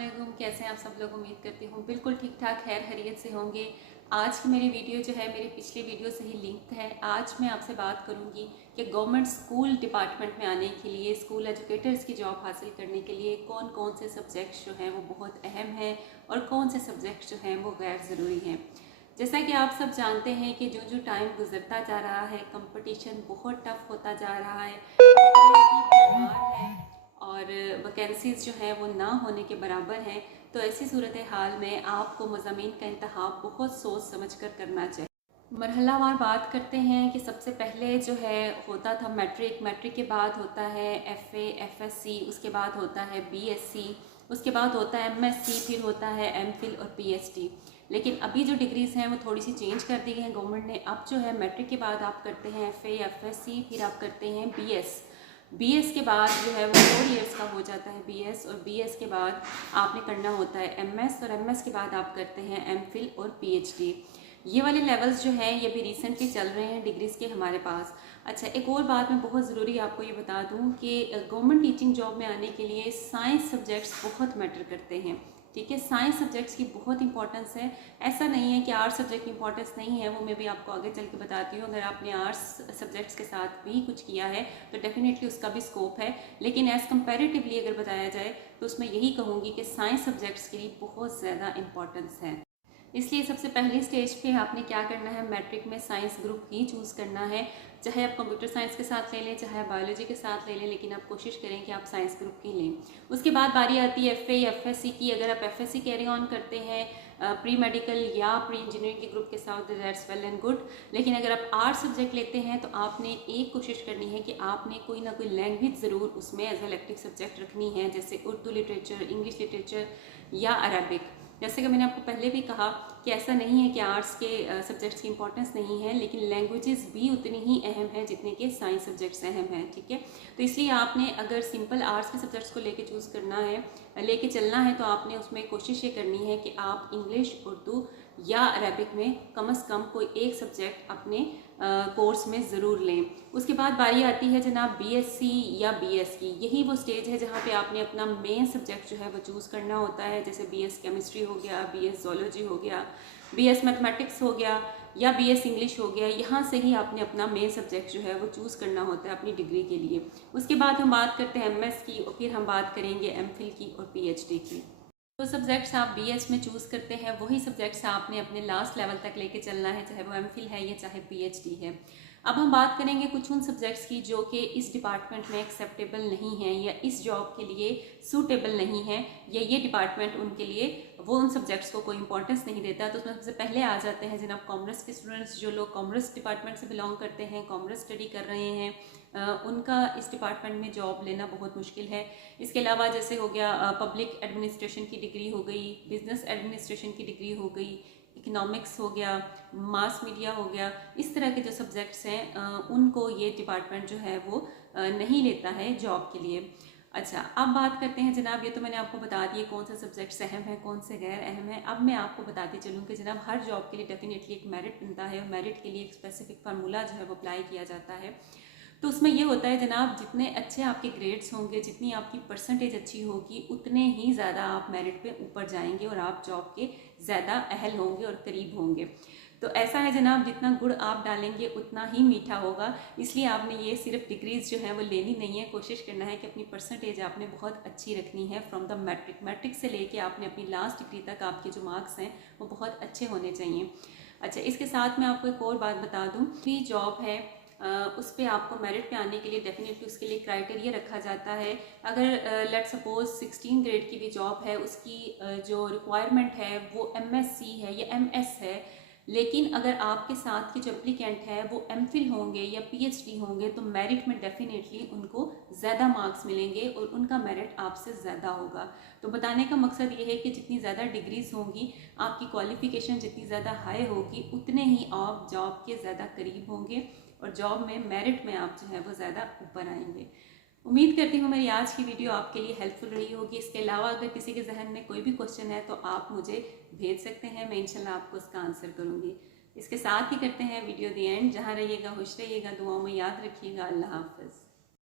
वालेकुम। कैसे हैं आप सब लोग? उम्मीद करती हूँ बिल्कुल ठीक ठाक खैर खैरियत से होंगे। आज की मेरी वीडियो जो है मेरी पिछली वीडियो से ही लिंक्ड है। आज मैं आपसे बात करूँगी कि गवर्नमेंट स्कूल डिपार्टमेंट में आने के लिए, स्कूल एजुकेटर्स की जॉब हासिल करने के लिए कौन कौन से सब्जेक्ट्स जो हैं वो बहुत अहम हैं और कौन से सब्जेक्ट्स जो हैं वो गैर ज़रूरी हैं। जैसा कि आप सब जानते हैं कि जो जो टाइम गुजरता जा रहा है, कंपटीशन बहुत टफ होता जा रहा है, भरमार है और वैकेंसीज जो है वो ना होने के बराबर हैं। तो ऐसी सूरत हाल में आपको मज़ामीन का इंतखाब बहुत सोच समझ कर करना चाहिए। मरहलावार बात करते हैं कि सबसे पहले जो है होता था मैट्रिक के बाद होता है FA FSC, उसके बाद होता है BSc, उसके बाद होता है MSc, फिर होता है MPhil और PhD। लेकिन अभी जो डिग्रीज़ हैं वो थोड़ी सी चेंज कर दी हैं गवर्नमेंट ने। अब जो है मैट्रिक के बाद आप करते हैं FA या FSC, फिर आप करते हैं BS के बाद जो है वो 4 इयर्स का हो जाता है BS, और BS के बाद आपने करना होता है MS, और MS के बाद आप करते हैं MPhil और PhD। ये वाले लेवल्स जो हैं ये भी रिसेंटली चल रहे हैं डिग्रीज़ के हमारे पास। अच्छा, एक और बात मैं बहुत ज़रूरी आपको ये बता दूं कि गवर्नमेंट टीचिंग जॉब में आने के लिए साइंस सब्जेक्ट्स बहुत मैटर करते हैं। ठीक है, साइंस सब्जेक्ट्स की बहुत इंपॉर्टेंस है। ऐसा नहीं है कि आर्ट्स सब्जेक्ट की इंपॉर्टेंस नहीं है, वो मैं भी आपको आगे चल के बताती हूँ। अगर आपने आर्ट्स सब्जेक्ट्स के साथ भी कुछ किया है तो डेफिनेटली उसका भी स्कोप है, लेकिन एज़ कंपैरेटिवली अगर बताया जाए तो उसमें यही कहूँगी कि साइंस सब्जेक्ट्स के लिए बहुत ज़्यादा इंपॉर्टेंस है। इसलिए सबसे पहली स्टेज पे आपने क्या करना है, मैट्रिक में साइंस ग्रुप ही चूज़ करना है। चाहे आप कंप्यूटर साइंस के साथ ले लें, चाहे आप बायोलॉजी के साथ ले लें, लेकिन आप कोशिश करें कि आप साइंस ग्रुप की लें। उसके बाद बारी आती है FA या FSC की। अगर आप FSC कैरी ऑन करते हैं प्री मेडिकल या प्री इंजीनियरिंग के ग्रुप के साथ, दैट्स वेल एंड गुड। लेकिन अगर आप आर्ट्स सब्जेक्ट लेते हैं तो आपने एक कोशिश करनी है कि आपने कोई ना कोई लैंग्वेज ज़रूर उसमें एज इलेक्टिव सब्जेक्ट रखनी है, जैसे उर्दू लिटरेचर, इंग्लिश लिटरेचर या अरबिक। जैसे कि मैंने आपको पहले भी कहा कि ऐसा नहीं है कि आर्ट्स के सब्जेक्ट्स की इंपॉर्टेंस नहीं है, लेकिन लैंग्वेजेस भी उतनी ही अहम है जितने के साइंस सब्जेक्ट्स अहम हैं। ठीक है, तो इसलिए आपने अगर सिंपल आर्ट्स के सब्जेक्ट्स को लेके चूज़ करना है, लेके चलना है, तो आपने उसमें कोशिश ये करनी है कि आप इंग्लिश, उर्दू या अरबिक में कम से कम कोई एक सब्जेक्ट अपने कोर्स में ज़रूर लें। उसके बाद बारी आती है जनाब BSc या BS की। यही वो स्टेज है जहाँ पे आपने अपना मेन सब्जेक्ट जो है वो चूज़ करना होता है। जैसे BS केमिस्ट्री हो गया, BS जोलॉजी हो गया, BS मैथमेटिक्स हो गया या BS इंग्लिश हो गया। यहाँ से ही आपने अपना मेन सब्जेक्ट जो है वो चूज़ करना होता है अपनी डिग्री के लिए। उसके बाद हम बात करते हैं MS की, और फिर हम बात करेंगे MPhil की और PhD की। जो सब्जेक्ट्स आप BS में चूज़ करते हैं वही सब्जेक्ट्स आपने अपने लास्ट लेवल तक लेके चलना है, चाहे वो MPhil है या चाहे PhD है। अब हम बात करेंगे कुछ उन सब्जेक्ट्स की जो कि इस डिपार्टमेंट में एक्सेप्टेबल नहीं है या इस जॉब के लिए सूटेबल नहीं है, या ये डिपार्टमेंट उनके लिए वो उन सब्जेक्ट्स को कोई इंपॉर्टेंस नहीं देता। तो उसमें सबसे पहले आ जाते हैं जनाब कॉमर्स के स्टूडेंट्स। जो लोग कॉमर्स डिपार्टमेंट से बिलोंग करते हैं, कॉमर्स स्टडी कर रहे हैं, उनका इस डिपार्टमेंट में जॉब लेना बहुत मुश्किल है। इसके अलावा जैसे हो गया पब्लिक एडमिनिस्ट्रेशन की डिग्री हो गई, बिजनेस एडमिनिस्ट्रेशन की डिग्री हो गई, इकोनॉमिक्स हो गया, मास मीडिया हो गया, इस तरह के जो सब्जेक्ट्स हैं उनको ये डिपार्टमेंट जो है वो नहीं लेता है जॉब के लिए। अच्छा, अब बात करते हैं जनाब, ये तो मैंने आपको बता दिए कौन से सब्जेक्ट्स अहम हैं, कौन से गैर अहम हैं। अब मैं आपको बताती चलूँ कि जनाब हर जॉब के लिए डेफिनेटली एक मेरिट बनता है, और मेरिट के लिए एक स्पेसिफिक फार्मूला जो है वो अप्लाई किया जाता है। तो उसमें ये होता है जनाब, जितने अच्छे आपके ग्रेड्स होंगे, जितनी आपकी परसेंटेज अच्छी होगी, उतने ही ज़्यादा आप मेरिट पे ऊपर जाएंगे और आप जॉब के ज़्यादा अहल होंगे और करीब होंगे। तो ऐसा है जनाब, जितना गुड़ आप डालेंगे उतना ही मीठा होगा। इसलिए आपने ये सिर्फ डिग्रीज जो है वो लेनी नहीं है, कोशिश करना है कि अपनी परसेंटेज आपने बहुत अच्छी रखनी है फ्रॉम द मैट्रिक से लेके आपने अपनी लास्ट डिग्री तक आपके जो मार्क्स हैं वो बहुत अच्छे होने चाहिए। अच्छा, इसके साथ मैं आपको एक और बात बता दूँ कि जॉब है उस पर आपको मेरिट पे आने के लिए डेफिनेटली उसके लिए क्राइटेरिया रखा जाता है। अगर लेट सपोज 16 ग्रेड की भी जॉब है, उसकी जो रिक्वायरमेंट है वो MSc है या MS है, लेकिन अगर आपके साथ के जो एप्लीकेंट है वो MPhil होंगे या PhD होंगे, तो मेरिट में डेफिनेटली उनको ज़्यादा मार्क्स मिलेंगे और उनका मेरिट आपसे ज़्यादा होगा। तो बताने का मकसद ये है कि जितनी ज़्यादा डिग्रीज होंगी, आपकी क्वालिफिकेशन जितनी ज़्यादा हाई होगी, उतने ही आप जॉब के ज़्यादा करीब होंगे और जॉब में मेरिट में आप जो है वो ज़्यादा ऊपर आएंगे। उम्मीद करती हूँ मेरी आज की वीडियो आपके लिए हेल्पफुल रही होगी। इसके अलावा अगर किसी के जहन में कोई भी क्वेश्चन है तो आप मुझे भेज सकते हैं, मैं इंशाल्लाह आपको उसका आंसर करूँगी। इसके साथ ही करते हैं वीडियो दी एंड। जहाँ रहिएगा खुश रहिएगा, दुआओं में याद रखिएगा। अल्लाह हाफ़िज़।